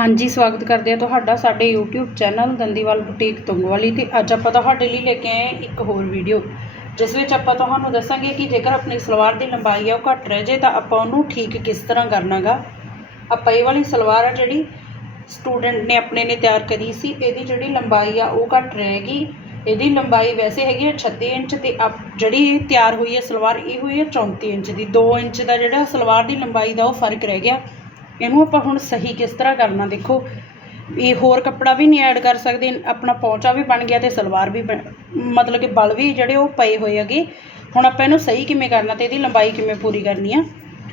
ਹਾਂਜੀ, ਸਵਾਗਤ ਕਰਦੇ ਹਾਂ ਤੁਹਾਡਾ ਸਾਡੇ YouTube channel Dandiwal boutique Tungwali ਤੇ ਅੱਜ ਆਪਾਂ ਤੁਹਾਡੇ ਲਈ ਲੈ ਕੇ ਆਏ ਇੱਕ ਹੋਰ ਵੀਡੀਓ ਜਿਸ ਵਿੱਚ ਆਪਾਂ ਤੁਹਾਨੂੰ ਦੱਸਾਂਗੇ ਕਿ ਜੇਕਰ ਆਪਣੀ ਸਲਵਾਰ ਦੀ ਲੰਬਾਈ ਆ ਉਹ ਘੱਟ ਰਹਿ ਜੇ ਤਾਂ ਆਪਾਂ ਉਹਨੂੰ ਠੀਕ ਕਿਸ ਤਰ੍ਹਾਂ ਕਰਨਾਗਾ। ਆਪਾਂ ਇਹ ਵਾਲੀ ਸਲਵਾਰ ਆ ਜਿਹੜੀ ਸਟੂਡੈਂਟ ਨੇ ਆਪਣੇ ਨੇ ਤਿਆਰ ਕਰੀ ਸੀ, ਇਹਦੀ ਜਿਹੜੀ ਲੰਬਾਈ ਆ ਉਹ ਘੱਟ ਰਹੇਗੀ। ਇਹਦੀ ਲੰਬਾਈ ਵੈਸੇ ਹੈਗੀ ਹੈ 36 ਇੰਚ ਤੇ ਅਪ ਜਿਹੜੀ ਇਹ ਤਿਆਰ ਹੋਈ ਹੈ ਸਲਵਾਰ, ਇਹ ਹੋਈ ਹੈ 34 ਇੰਚ ਦੀ। 2 ਇੰਚ ਦਾ ਜਿਹੜਾ ਸਲਵਾਰ ਦੀ ਲੰਬਾਈ ਦਾ ਉਹ ਫ਼ਰਕ ਰਹਿ ਗਿਆ। ਇਹਨੂੰ ਆਪਾਂ ਹੁਣ ਸਹੀ ਕਿਸ ਤਰ੍ਹਾਂ ਕਰਨਾ ਦੇਖੋ। ਇਹ ਹੋਰ ਕੱਪੜਾ ਵੀ ਨਹੀਂ ਐਡ ਕਰ ਸਕਦੇ, ਆਪਣਾ ਪੌਂਚਾ ਵੀ ਬਣ ਗਿਆ ਤੇ ਸਲਵਾਰ ਵੀ ਬਣ- ਮਤਲਬ ਕਿ ਬਲ ਵੀ ਜਿਹੜੇ ਉਹ ਪਏ ਹੋਏ ਹੈਗੇ। ਹੁਣ ਆਪਾਂ ਇਹਨੂੰ ਸਹੀ ਕਿਵੇਂ ਕਰਨਾ ਤੇ ਇਹਦੀ ਲੰਬਾਈ ਕਿਵੇਂ ਪੂਰੀ ਕਰਨੀ ਆ।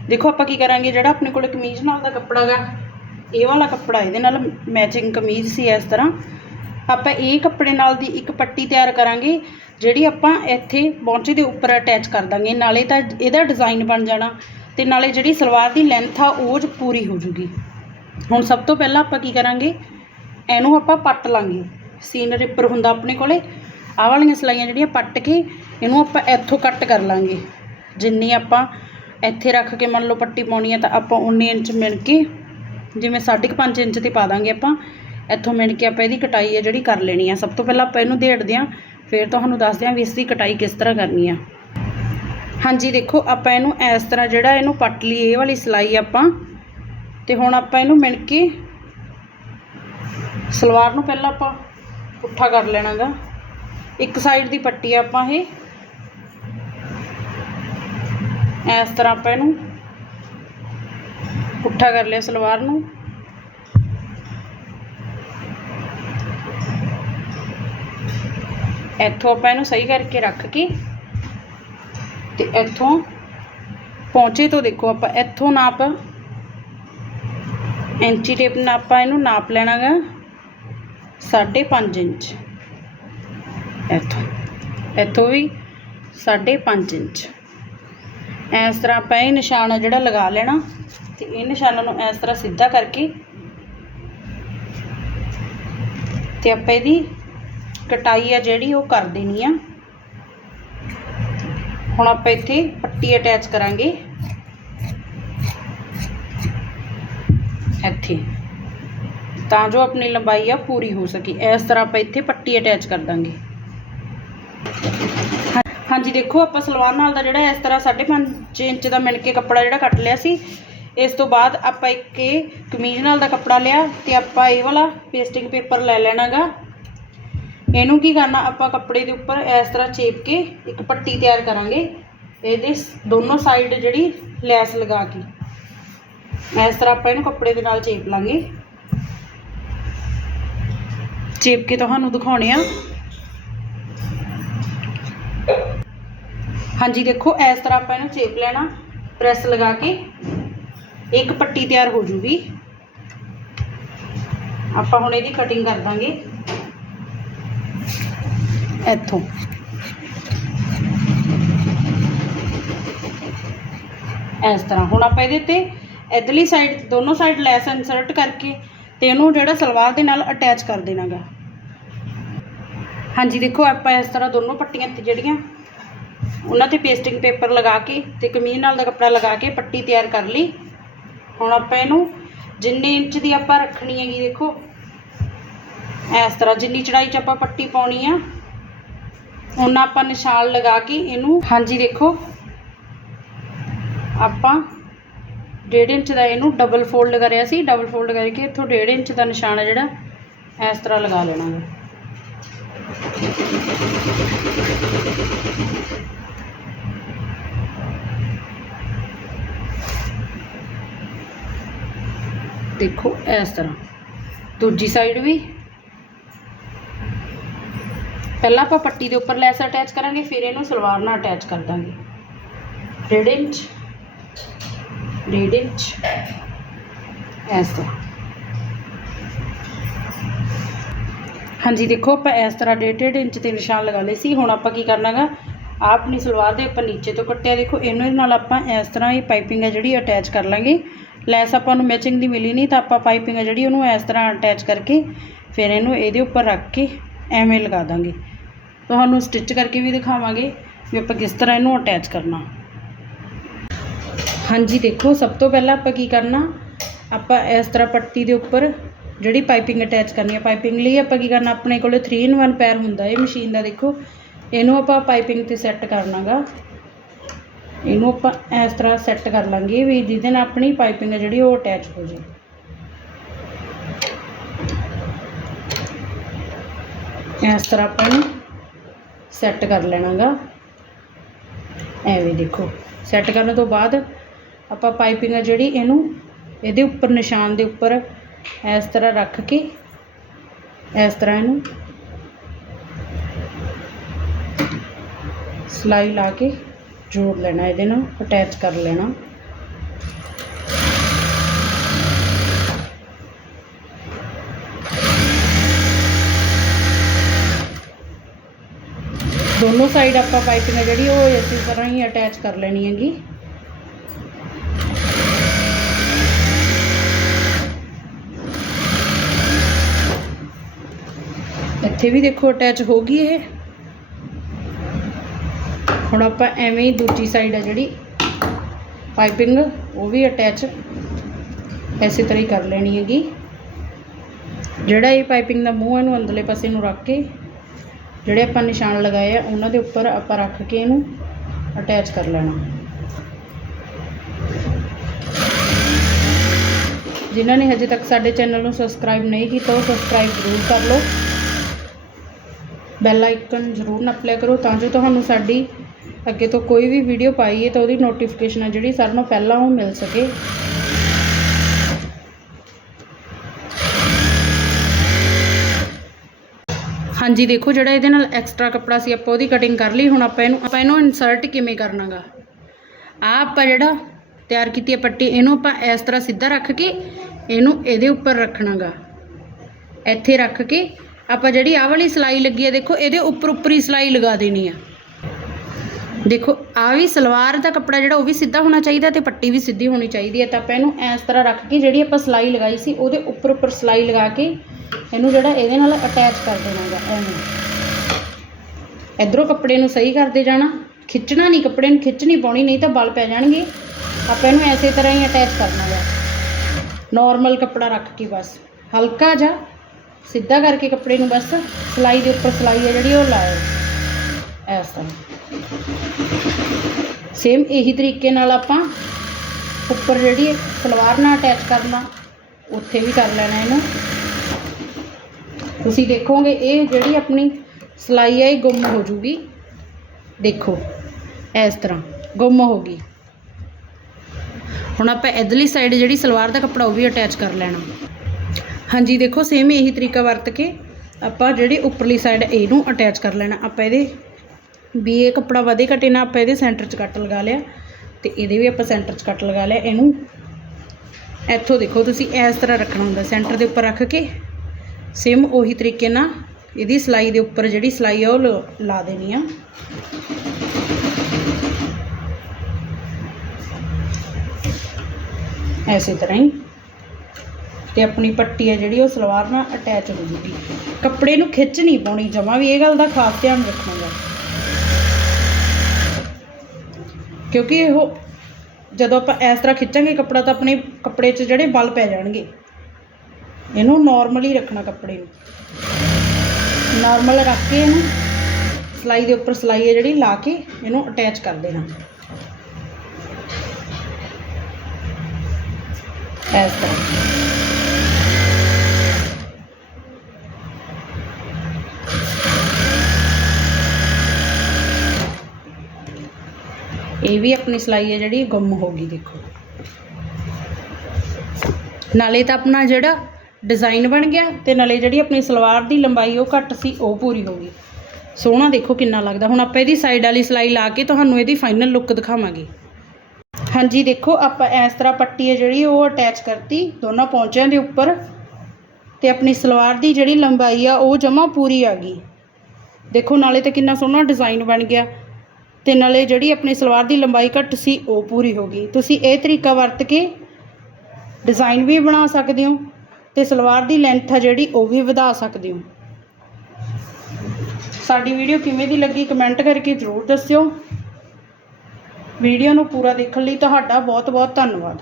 ਦੇਖੋ ਆਪਾਂ ਕੀ ਕਰਾਂਗੇ, ਜਿਹੜਾ ਆਪਣੇ ਕੋਲ ਕਮੀਜ਼ ਨਾਲ ਦਾ ਕੱਪੜਾ ਗਾ, ਇਹ ਵਾਲਾ ਕੱਪੜਾ ਇਹਦੇ ਨਾਲ ਮੈਚਿੰਗ ਕਮੀਜ਼ ਸੀ ਇਸ ਤਰ੍ਹਾਂ। ਆਪਾਂ ਇਹ ਕੱਪੜੇ ਨਾਲ ਦੀ ਇੱਕ ਪੱਟੀ ਤਿਆਰ ਕਰਾਂਗੇ, ਜਿਹੜੀ ਆਪਾਂ ਇੱਥੇ ਪੌਂਚੇ ਦੇ ਉੱਪਰ ਅਟੈਚ ਕਰ ਦਾਂਗੇ। ਨਾਲੇ ਤਾਂ ਇਹਦਾ ਡਿਜ਼ਾਈਨ ਬਣ ਜਾਣਾ। ਤੇ ਨਾਲੇ ਜਿਹੜੀ ਸਲਵਾਰ ਦੀ ਲੈਂਥ ਆ, ਉਹ ਪੂਰੀ ਹੋ ਜੂਗੀ। ਹੁਣ ਸਭ ਤੋਂ ਪਹਿਲਾਂ ਆਪਾਂ ਕੀ ਕਰਾਂਗੇ? ਇਹਨੂੰ ਆਪਾਂ ਪੱਟ ਲਾਂਗੇ। ਸੀਨ ਰਿਪਰ ਹੁੰਦਾ ਆਪਣੇ ਕੋਲੇ। ਆਹ ਵਾਲੀਆਂ ਸਲਾਈਆਂ ਜਿਹੜੀਆਂ ਪੱਟ ਕੇ, ਇਹਨੂੰ ਆਪਾਂ ਇੱਥੋਂ ਕੱਟ ਕਰ ਲਾਂਗੇ। ਜਿੰਨੀ ਆਪਾਂ ਇੱਥੇ ਰੱਖ ਕੇ ਮੰਨ ਲਓ ਪੱਟੀ ਪਾਉਣੀ ਹੈ ਤਾਂ ਆਪਾਂ 19 ਇੰਚ ਮਿਣ ਕੇ, ਜਿਵੇਂ 5.5 ਇੰਚ ਤੇ ਪਾ ਦਾਂਗੇ ਆਪਾਂ, ਇੱਥੋਂ ਮਿਣ ਕੇ ਆਪਾਂ ਇਹਦੀ ਕਟਾਈ ਹੈ ਜਿਹੜੀ ਕਰ ਲੈਣੀ ਆ। ਸਭ ਤੋਂ ਪਹਿਲਾਂ ਆਪਾਂ ਇਹਨੂੰ ਦੇੜਦੇ ਹਾਂ ਫਿਰ ਤੁਹਾਨੂੰ ਦੱਸਦੇ ਹਾਂ ਵੀ ਇਸ ਦੀ ਕਟਾਈ ਕਿਸ ਤਰ੍ਹਾਂ ਕਰਨੀ ਆ। ਹਾਂਜੀ, ਦੇਖੋ, ਆਪਾਂ ਇਹਨੂੰ ਇਸ ਤਰ੍ਹਾਂ ਜਿਹੜਾ ਇਹਨੂੰ ਪੱਟ ਲਈ ਇਹ ਵਾਲੀ ਸਲਾਈ ਆਪਾਂ। ਤੇ ਹੁਣ ਆਪਾਂ ਇਹਨੂੰ ਮਿਣ ਕੇ ਸਲਵਾਰ ਨੂੰ ਪਹਿਲਾਂ ਆਪਾਂ ਪੁੱਠਾ ਕਰ ਲੈਣਾਗਾ। ਇੱਕ ਸਾਈਡ ਦੀ ਪੱਟੀ ਆਪਾਂ ਇਹ। ਇਸ ਤਰ੍ਹਾਂ ਆਪਾਂ ਇਹਨੂੰ ਪੁੱਠਾ ਕਰ ਲਿਆ ਸਲਵਾਰ ਨੂੰ। ਇੱਥੋਂ ਆਪਾਂ ਇਹਨੂੰ ਸਹੀ ਕਰਕੇ ਰੱਖ ਕੇ ਤੇ ਇੱਥੋਂ ਪਹੁੰਚੇ ਤੋਂ ਦੇਖੋ ਆਪਾਂ, ਇੱਥੋਂ ਨਾਪ, ਇੰਚੀ ਟੇਪ ਨਾਲ ਆਪਾਂ ਇਹਨੂੰ ਨਾਪ ਲੈਣਾਗਾ 5.5 ਇੰਚ। ਇੱਥੋਂ ਇੱਥੋਂ ਵੀ 5.5 ਇੰਚ। ਇਸ ਤਰ੍ਹਾਂ ਆਪਾਂ ਇਹ ਨਿਸ਼ਾਨ ਆ ਜਿਹੜਾ ਲਗਾ ਲੈਣਾ, ਤੇ ਇਹ ਨਿਸ਼ਾਨਾਂ ਨੂੰ ਇਸ ਤਰ੍ਹਾਂ ਸਿੱਧਾ ਕਰਕੇ ਤੇ ਆਪਾਂ ਇਹਦੀ ਕਟਾਈ ਆ ਜਿਹੜੀ ਉਹ ਕਰ ਦੇਣੀ ਆ। ਹੁਣ ਆਪਾਂ ਇੱਥੇ ਪੱਟੀ ਅਟੈਚ ਕਰਾਂਗੇ। ਇੱਥੇ। ਤਾਂ ਜੋ ਆਪਣੀ ਲੰਬਾਈ ਆ ਪੂਰੀ ਹੋ ਸਕੇ। ਇਸ ਤਰ੍ਹਾਂ ਆਪਾਂ ਇੱਥੇ ਪੱਟੀ ਅਟੈਚ ਕਰ ਦਾਂਗੇ। ਹਾਂ- ਹਾਂਜੀ, ਦੇਖੋ, ਆਪਾਂ ਸਲਵਾਰ ਨਾਲ ਦਾ ਜਿਹੜਾ ਇਸ ਤਰ੍ਹਾਂ 5.5 ਇੰਚ ਦਾ ਮਿਣ ਕੇ ਕੱਪੜਾ ਜਿਹੜਾ ਕੱਟ ਲਿਆ ਸੀ, ਇਸ ਤੋਂ ਬਾਅਦ ਆਪਾਂ ਇੱਕ ਇਹ ਕਮੀਜ਼ ਨਾਲ ਦਾ ਕੱਪੜਾ ਲਿਆ ਤੇ ਆਪਾਂ ਇਹ ਵਾਲਾ ਪੇਸਟਿੰਗ ਪੇਪਰ ਲੈ ਲੈਣਾਗਾ। ਇਹਨੂੰ ਕੀ ਕਰਨਾ, ਆਪਾਂ ਕੱਪੜੇ ਦੇ ਉੱਪਰ ਇਸ ਤਰ੍ਹਾਂ ਚੇਪ ਕੇ ਇੱਕ ਪੱਟੀ ਤਿਆਰ ਕਰਾਂਗੇ। ਇਹਦੇ ਸ- ਦੋਨੋਂ ਸਾਈਡ ਜਿਹੜੀ ਲੈਸ ਲਗਾ ਕੇ। ਇਸ ਤਰ੍ਹਾਂ ਆਪਾਂ ਇਹਨੂੰ ਕੱਪੜੇ ਦੇ ਨਾਲ ਚੇਪ ਲਾਂਗੇ। ਚੇਪ ਕੇ ਤੁਹਾਨੂੰ ਦਿਖਾਉਣੇ ਆ। ਹਾਂਜੀ, ਦੇਖੋ, ਇਸ ਤਰ੍ਹਾਂ ਆਪਾਂ ਇਹਨੂੰ ਚੇਪ ਲੈਣਾ। ਪ੍ਰੈਸ ਲਗਾ ਕੇ ਇੱਕ ਪੱਟੀ ਤਿਆਰ ਹੋ ਜੂਗੀ। ਆਪਾਂ ਹੁਣ ਇਹਦੀ ਕਟਿੰਗ ਕਰ ਦਾਂਗੇ। ਇੱਥੋਂ। ਇਸ ਤਰ੍ਹਾਂ। ਹੁਣ ਆਪਾਂ ਇਹਦੇ ਤੇ ਇਧਰਲੀ ਸਾਈਡ ਦੋਨੋਂ ਸਾਈਡ ਲੈਸ ਇਨਸਰਟ ਕਰਕੇ ਤੇ ਇਹਨੂੰ ਜਿਹੜਾ ਸਲਵਾਰ ਦੇ ਨਾਲ ਅਟੈਚ ਕਰ ਦੇਣਾਗਾ। ਹਾਂਜੀ, ਦੇਖੋ ਆਪਾਂ ਇਸ ਤਰ੍ਹਾਂ ਦੋਨੋਂ ਪੱਟੀਆਂ ਤੇ ਜਿਹੜੀਆਂ, ਉਹਨਾਂ ਤੇ ਪੇਸਟਿੰਗ ਪੇਪਰ ਲਗਾ ਕੇ ਤੇ ਕਮੀਜ਼ ਨਾਲ ਦਾ ਕੱਪੜਾ ਲਗਾ ਕੇ ਪੱਟੀ ਤਿਆਰ ਕਰ ਲਈ। ਹੁਣ ਆਪਾਂ ਇਹਨੂੰ ਜਿੰਨੇ ਇੰਚ ਦੀ ਆਪਾਂ ਰੱਖਣੀ ਹੈਗੀ ਦੇਖੋ, ਇਸ ਤਰ੍ਹਾਂ ਜਿੰਨੀ ਚੜਾਈ 'ਚ ਆਪਾਂ ਪੱਟੀ ਪਾਉਣੀ ਆ ਹੁਣ ਆਪਾਂ ਨਿਸ਼ਾਨ ਲਗਾ ਕੇ ਇਹਨੂੰ, ਹਾਂਜੀ ਦੇਖੋ। ਆਪਾਂ 1.5 ਇੰਚ ਦਾ ਇਹਨੂੰ ਡਬਲ ਫੋਲਡ ਕਰਿਆ ਸੀ। ਡਬਲ ਫੋਲਡ ਕਰਕੇ ਇੱਥੋਂ 1.5 ਇੰਚ ਦਾ ਨਿਸ਼ਾਨ ਹੈ ਜਿਹੜਾ, ਇਸ ਤਰ੍ਹਾਂ ਲਗਾ ਲੈਣਾ ਹੈ। ਦੇਖੋ ਇਸ ਤਰ੍ਹਾਂ। ਦੂਜੀ ਸਾਈਡ ਵੀ ਪਹਿਲਾਂ ਆਪਾਂ ਪੱਟੀ ਦੇ ਉੱਪਰ ਲੈਸ ਅਟੈਚ ਕਰਾਂਗੇ, ਫਿਰ ਇਹਨੂੰ ਸਲਵਾਰ ਨਾਲ ਅਟੈਚ ਕਰ ਦਾਂਗੇ। ਡੇਢ ਇੰਚ ਡੇਢ ਇੰਚ ਇਸ ਤਰ੍ਹਾਂ। ਹਾਂਜੀ, ਦੇਖੋ, ਆਪਾਂ ਇਸ ਤਰ੍ਹਾਂ 1.5 ਇੰਚ ਤੇ ਨਿਸ਼ਾਨ ਲਗਾ ਲਏ ਸੀ। ਹੁਣ ਆਪਾਂ ਕੀ ਕਰਨਾਗਾ ਆਹ ਆਪਣੀ ਸਲਵਾਰ ਦੇ ਉੱਪਰ ਨੀਚੇ ਤੋਂ ਕੱਟਿਆ। ਦੇਖੋ, ਇਹਨੂੰ ਨਾਲ ਆਪਾਂ ਇਸ ਤਰ੍ਹਾਂ ਇਹ ਪਾਈਪਿੰਗ ਹੈ ਜਿਹੜੀ ਅਟੈਚ ਕਰ ਲਾਂਗੇ। ਲੈਸ ਆਪਾਂ ਨੂੰ ਮੈਚਿੰਗ ਦੀ ਮਿਲੀ ਨਹੀਂ ਤਾਂ ਆਪਾਂ ਪਾਈਪਿੰਗ ਹੈ ਜਿਹੜੀ ਉਹਨੂੰ ਇਸ ਤਰ੍ਹਾਂ ਅਟੈਚ ਕਰਕੇ ਫਿਰ ਇਹਨੂੰ ਇਹਦੇ ਉੱਪਰ ਰੱਖ ਕੇ ਐਵੇਂ ਲਗਾ ਦਾਂਗੇ। ਤੁਹਾਨੂੰ ਸਟਿਚ ਕਰਕੇ ਵੀ ਦਿਖਾਵਾਂਗੇ ਵੀ ਆਪਾਂ ਕਿਸ ਤਰ੍ਹਾਂ ਇਹਨੂੰ ਅਟੈਚ ਕਰਨਾ। ਹਾਂਜੀ, ਦੇਖੋ, ਸਭ ਤੋਂ ਪਹਿਲਾਂ ਆਪਾਂ ਕੀ ਕਰਨਾ, ਆਪਾਂ ਇਸ ਤਰ੍ਹਾਂ ਪੱਟੀ ਦੇ ਉੱਪਰ ਜਿਹੜੀ ਪਾਈਪਿੰਗ ਅਟੈਚ ਕਰਨੀ ਹੈ ਪਾਈਪਿੰਗ ਲਈ ਆਪਾਂ ਕੀ ਕਰਨਾ, ਆਪਣੇ ਕੋਲੇ 3 ਇਨ 1 ਪੈਰ ਹੁੰਦਾ ਇਹ ਮਸ਼ੀਨ ਦਾ, ਦੇਖੋ, ਇਹਨੂੰ ਆਪਾਂ ਪਾਈਪਿੰਗ ਤੇ ਸੈੱਟ ਕਰਨਾਗਾ। ਇਹਨੂੰ ਆਪਾਂ ਇਸ ਤਰ੍ਹਾਂ ਸੈੱਟ ਕਰ ਲਾਂਗੇ ਵੀ ਜਿਹਦੇ ਨਾਲ ਆਪਣੀ ਪਾਈਪਿੰਗ ਹੈ ਜਿਹੜੀ ਉਹ ਅਟੈਚ ਹੋ ਜਾਵੇ ਇਸ ਤਰ੍ਹਾਂ ਆਪਾਂ ਇਹਨੂੰ ਸੈੱਟ ਕਰ ਲੈਣਾਗਾ। ਐਵੇਂ ਦੇਖੋ, ਸੈੱਟ ਕਰਨ ਤੋਂ ਬਾਅਦ ਆਪਾਂ ਪਾਈਪਿੰਗ ਆ ਜਿਹੜੀ, ਇਹਨੂੰ ਇਹਦੇ ਉੱਪਰ, ਨਿਸ਼ਾਨ ਦੇ ਉੱਪਰ ਇਸ ਤਰ੍ਹਾਂ ਰੱਖ ਕੇ ਇਸ ਤਰ੍ਹਾਂ ਇਹਨੂੰ ਸਲਾਈ ਲਾ ਕੇ ਜੋੜ ਲੈਣਾ, ਇਹਦੇ ਨਾਲ ਅਟੈਚ ਕਰ ਲੈਣਾ। ਦੋਨੋਂ ਸਾਈਡ ਆਪਾਂ ਪਾਈਪਿੰਗ ਹੈ ਜਿਹੜੀ ਉਹ ਇਸੇ ਤਰ੍ਹਾਂ ਹੀ ਅਟੈਚ ਕਰ ਲੈਣੀ ਹੈਗੀ। ਇੱਥੇ ਵੀ ਦੇਖੋ ਅਟੈਚ ਹੋ ਗਈ ਇਹ। ਹੁਣ ਆਪਾਂ ਐਵੇਂ ਹੀ ਦੂਜੀ ਸਾਈਡ ਹੈ ਜਿਹੜੀ ਪਾਈਪਿੰਗ ਉਹ ਵੀ ਅਟੈਚ ਐਸੇ ਤਰ੍ਹਾਂ ਹੀ ਕਰ ਲੈਣੀ ਹੈਗੀ। ਜਿਹੜਾ ਇਹ ਪਾਈਪਿੰਗ ਦਾ ਮੂੰਹ ਇਹਨੂੰ ਅੰਦਰਲੇ ਪਾਸੇ ਨੂੰ ਰੱਖ ਕੇ ਜਿਹੜੇ ਆਪਾਂ ਨਿਸ਼ਾਨ ਲਗਾਏ ਆ, ਉਹਨਾਂ ਦੇ ਉੱਪਰ ਆਪਾਂ ਰੱਖ ਕੇ ਇਹਨੂੰ ਅਟੈਚ ਕਰ ਲੈਣਾ। ਜਿਨ੍ਹਾਂ ਨੇ ਹਜੇ ਤੱਕ ਸਾਡੇ ਚੈਨਲ ਨੂੰ ਸਬਸਕ੍ਰਾਈਬ ਨਹੀਂ ਕੀਤਾ, ਉਹ ਸਬਸਕ੍ਰਾਈਬ ਜ਼ਰੂਰ ਕਰ ਲਓ। ਬੈਲ ਆਈਕਨ ਜ਼ਰੂਰ ਨੱਪ ਲਿਆ ਕਰੋ, ਤਾਂ ਜੋ ਤੁਹਾਨੂੰ ਸਾਡੀ ਅੱਗੇ ਤੋਂ ਕੋਈ ਵੀ ਵੀਡੀਓ ਪਾਈਏ, ਤਾਂ ਉਹਦੀ ਨੋਟੀਫਿਕੇਸ਼ਨ ਆ ਜਿਹੜੀ, ਸਾਰਿਆਂ ਨੂੰ ਪਹਿਲਾਂ ਉਹ ਮਿਲ ਸਕੇ। ਹਾਂਜੀ, ਦੇਖੋ ਜਿਹੜਾ ਇਹਦੇ ਨਾਲ ਐਕਸਟਰਾ ਕੱਪੜਾ ਸੀ, ਆਪਾਂ ਉਹਦੀ ਕਟਿੰਗ ਕਰ ਲਈ, ਹੁਣ ਆਪਾਂ ਇਹਨੂੰ ਆਪਾਂ ਇਹਨੂੰ ਇਨਸਰਟ ਕਿਵੇਂ ਕਰਨਾਗਾ? ਆ ਆਪਾਂ ਜਿਹੜਾ ਤਿਆਰ ਕੀਤੀ ਹੈ ਪੱਟੀ, ਇਹਨੂੰ ਆਪਾਂ ਇਸ ਤਰ੍ਹਾਂ ਸਿੱਧਾ ਰੱਖ ਕੇ ਇਹਨੂੰ ਇਹਦੇ ਉੱਪਰ ਰੱਖਣਾਗਾ। ਇੱਥੇ ਰੱਖ ਕੇ ਆਪਾਂ ਜਿਹੜੀ ਆਹ ਵਾਲੀ ਸਲਾਈ ਲੱਗੀ ਹੈ, ਦੇਖੋ ਇਹਦੇ ਉੱਪਰ ਉੱਪਰ ਹੀ ਸਲਾਈ ਲਗਾ ਦੇਣੀ ਆ। ਦੇਖੋ ਆ ਵੀ ਸਲਵਾਰ ਦਾ ਕੱਪੜਾ ਜਿਹੜਾ ਉਹ ਵੀ ਸਿੱਧਾ ਹੋਣਾ ਚਾਹੀਦਾ ਤੇ ਪੱਟੀ ਵੀ ਸਿੱਧੀ ਹੋਣੀ ਚਾਹੀਦੀ ਹੈ, ਤਾਂ ਆਪਾਂ ਇਹਨੂੰ ਇਸ ਤਰ੍ਹਾਂ ਰੱਖ ਕੇ ਜਿਹੜੀ ਆਪਾਂ ਸਲਾਈ ਲਗਾਈ ਸੀ, ਉਹਦੇ ਉੱਪਰ ਉੱਪਰ ਸਲਾਈ ਲਗਾ ਕੇ ਇਹਨੂੰ ਜਿਹੜਾ ਇਹਦੇ ਨਾਲ ਅਟੈਚ ਕਰ ਦੇਣਾਗਾ ਐਵੇਂ। ਇਧਰੋਂ ਕੱਪੜੇ ਨੂੰ ਸਹੀ ਕਰਦੇ ਜਾਣਾ, ਖਿੱਚਣਾ ਨਹੀਂ, ਕੱਪੜੇ ਨੂੰ ਖਿੱਚ ਨਹੀਂ ਪਾਉਣੀ, ਨਹੀਂ ਤਾਂ ਬਲ ਪੈ ਜਾਣਗੇ। ਆਪਾਂ ਇਹਨੂੰ ਐਸੇ ਤਰ੍ਹਾਂ ਹੀ ਅਟੈਚ ਕਰਨਾ ਗਾ ਨਾਰਮਲ ਕੱਪੜਾ ਰੱਖ ਕੇ ਬਸ। ਹਲਕਾ ਜਿਹਾ, ਸਿੱਧਾ ਕਰਕੇ ਕੱਪੜੇ ਨੂੰ ਬਸ ਸਲਾਈ ਦੇ ਉੱਪਰ ਸਲਾਈ ਹੈ ਜਿਹੜੀ, ਉਹ ਲਾਓ ਇਸ ਤਰ੍ਹਾਂ। ਸੇਮ ਇਹੀ ਤਰੀਕੇ ਨਾਲ ਆਪਾਂ ਉੱਪਰ ਜਿਹੜੀ ਸਲਵਾਰ ਨਾਲ ਅਟੈਚ ਕਰਨਾ, ਉੱਥੇ ਵੀ ਕਰ ਲੈਣਾ ਇਹਨੂੰ। ਤੁਸੀਂ ਦੇਖੋਗੇ, ਇਹ ਜਿਹੜੀ ਆਪਣੀ ਸਲਾਈ ਹੈ ਇਹ ਗੁੰਮ ਹੋ ਜੂਗੀ। ਦੇਖੋ, ਇਸ ਤਰ੍ਹਾਂ, ਗੁੰਮ ਹੋ ਗਈ। ਹੁਣ ਆਪਾਂ ਇਧਰਲੀ ਸਾਈਡ ਜਿਹੜੀ ਸਲਵਾਰ ਦਾ ਕੱਪੜਾ, ਉਹ ਵੀ ਅਟੈਚ ਕਰ ਲੈਣਾ। ਹਾਂਜੀ, ਦੇਖੋ ਸੇਮ ਇਹੀ ਤਰੀਕਾ ਵਰਤ ਕੇ ਆਪਾਂ ਜਿਹੜੀ ਉੱਪਰਲੀ ਸਾਈਡ ਇਹਨੂੰ ਅਟੈਚ ਕਰ ਲੈਣਾ। ਆਪਾਂ ਇਹਦੇ, ਵੀ ਇਹ ਕੱਪੜਾ ਵਧੇ ਘਟੇ ਨਾ, ਆਪਾਂ ਇਹਦੇ ਸੈਂਟਰ 'ਚ ਕੱਟ ਲਗਾ ਲਿਆ। ਤੇ ਇਹਦੇ ਵੀ ਆਪਾਂ ਸੈਂਟਰ 'ਚ ਕੱਟ ਲਗਾ ਲਿਆ। ਇਹਨੂੰ ਇੱਥੋਂ ਦੇਖੋ, ਤੁਸੀਂ ਇਸ ਤਰ੍ਹਾਂ ਰੱਖਣਾ ਹੁੰਦਾ। ਸੈਂਟਰ ਦੇ ਉੱਪਰ ਰੱਖ ਕੇ ਸੇਮ ਉਹੀ ਤਰੀਕੇ ਨਾਲ ਇਹਦੀ ਸਲਾਈ ਦੇ ਉੱਪਰ ਜਿਹੜੀ ਸਲਾਈ ਆ ਉਹ ਲਾ ਦੇਣੀ ਆ। ਐਸੇ ਤਰ੍ਹਾਂ ਹੀ। ਤੇ ਆਪਣੀ ਪੱਟੀ ਹੈ ਜਿਹੜੀ ਉਹ ਸਲਵਾਰ ਨਾਲ ਅਟੈਚ ਹੋ ਜੂਗੀ। ਕੱਪੜੇ ਨੂੰ ਖਿੱਚ ਨਹੀਂ ਪਾਉਣੀ ਜਮਾ ਵੀ, ਇਹ ਗੱਲ ਦਾ ਖਾਸ ਧਿਆਨ ਰੱਖਣਾ। ਕਿਉਂਕਿ ਇਹੋ ਜਦੋਂ ਆਪਾਂ ਇਸ ਤਰ੍ਹਾਂ ਖਿੱਚਾਂਗੇ ਕੱਪੜਾ ਤਾਂ ਆਪਣੇ ਕੱਪੜੇ 'ਚ ਜਿਹੜੇ ਬਲ ਪੈ ਜਾਣਗੇ। ਇਹਨੂੰ ਨਾਰਮਲੀ ਰੱਖਣਾ ਕੱਪੜੇ ਨੂੰ। ਨਾਰਮਲ ਰੱਖ ਕੇ ਇਹਨੂੰ ਸਲਾਈ ਦੇ ਉੱਪਰ ਸਲਾਈ ਹੈ ਜਿਹੜੀ, ਲਾ ਕੇ ਇਹਨੂੰ ਅਟੈਚ ਕਰ ਦੇਣਾ। ਇਸ ਤਰ੍ਹਾਂ। ਇਹ ਵੀ ਆਪਣੀ ਸਲਾਈ ਹੈ ਜਿਹੜੀ, ਗੁੰਮ ਹੋ ਗਈ, ਦੇਖੋ। ਨਾਲੇ ਤਾਂ ਆਪਣਾ ਜਿਹੜਾ ਡਿਜ਼ਾਈਨ ਬਣ ਗਿਆ ਤੇ ਨਾਲੇ ਜਿਹੜੀ ਆਪਣੀ ਸਲਵਾਰ ਦੀ ਲੰਬਾਈ ਉਹ ਘੱਟ ਸੀ, ਉਹ ਪੂਰੀ ਹੋ ਗਈ। ਸੋਹਣਾ ਦੇਖੋ ਕਿੰਨਾ ਲੱਗਦਾ। ਹੁਣ ਆਪਾਂ ਇਹਦੀ ਸਾਈਡ ਵਾਲੀ ਸਲਾਈ ਲਾ ਕੇ ਤੁਹਾਨੂੰ ਇਹਦੀ ਫਾਈਨਲ ਲੁੱਕ ਦਿਖਾਵਾਂਗੇ। ਹਾਂਜੀ, ਦੇਖੋ ਆਪਾਂ ਇਸ ਤਰ੍ਹਾਂ ਪੱਟੀ ਹੈ ਜਿਹੜੀ, ਉਹ ਅਟੈਚ ਕਰਤੀ ਦੋਨਾਂ ਪੌਂਚਿਆਂ ਦੇ ਉੱਪਰ ਤੇ ਆਪਣੀ ਸਲਵਾਰ ਦੀ ਜਿਹੜੀ ਲੰਬਾਈ ਆ, ਉਹ ਜਮਾ ਪੂਰੀ ਆ ਗਈ। ਦੇਖੋ ਨਾਲੇ ਤੇ ਕਿੰਨਾ ਸੋਹਣਾ ਡਿਜ਼ਾਈਨ ਬਣ ਗਿਆ ਤੇ ਨਾਲੇ ਜਿਹੜੀ ਆਪਣੀ ਸਲਵਾਰ ਦੀ ਲੰਬਾਈ ਘੱਟ ਸੀ, ਉਹ ਪੂਰੀ ਹੋ ਗਈ। ਤੁਸੀਂ ਇਹ ਤਰੀਕਾ ਵਰਤ ਕੇ ਡਿਜ਼ਾਈਨ ਵੀ ਬਣਾ ਸਕਦੇ ਹੋ। ਤੇ ਸਲਵਾਰ ਦੀ ਲੈਂਥ ਆ ਜਿਹੜੀ, ਉਹ ਵੀ ਵਧਾ ਸਕਦੇ ਹੋ। ਸਾਡੀ ਵੀਡੀਓ ਕਿਵੇਂ ਦੀ ਲੱਗੀ ਕਮੈਂਟ ਕਰਕੇ ਜ਼ਰੂਰ ਦੱਸਿਓ। ਵੀਡੀਓ ਨੂੰ ਪੂਰਾ ਦੇਖਣ ਲਈ ਤੁਹਾਡਾ ਬਹੁਤ ਬਹੁਤ ਧੰਨਵਾਦ।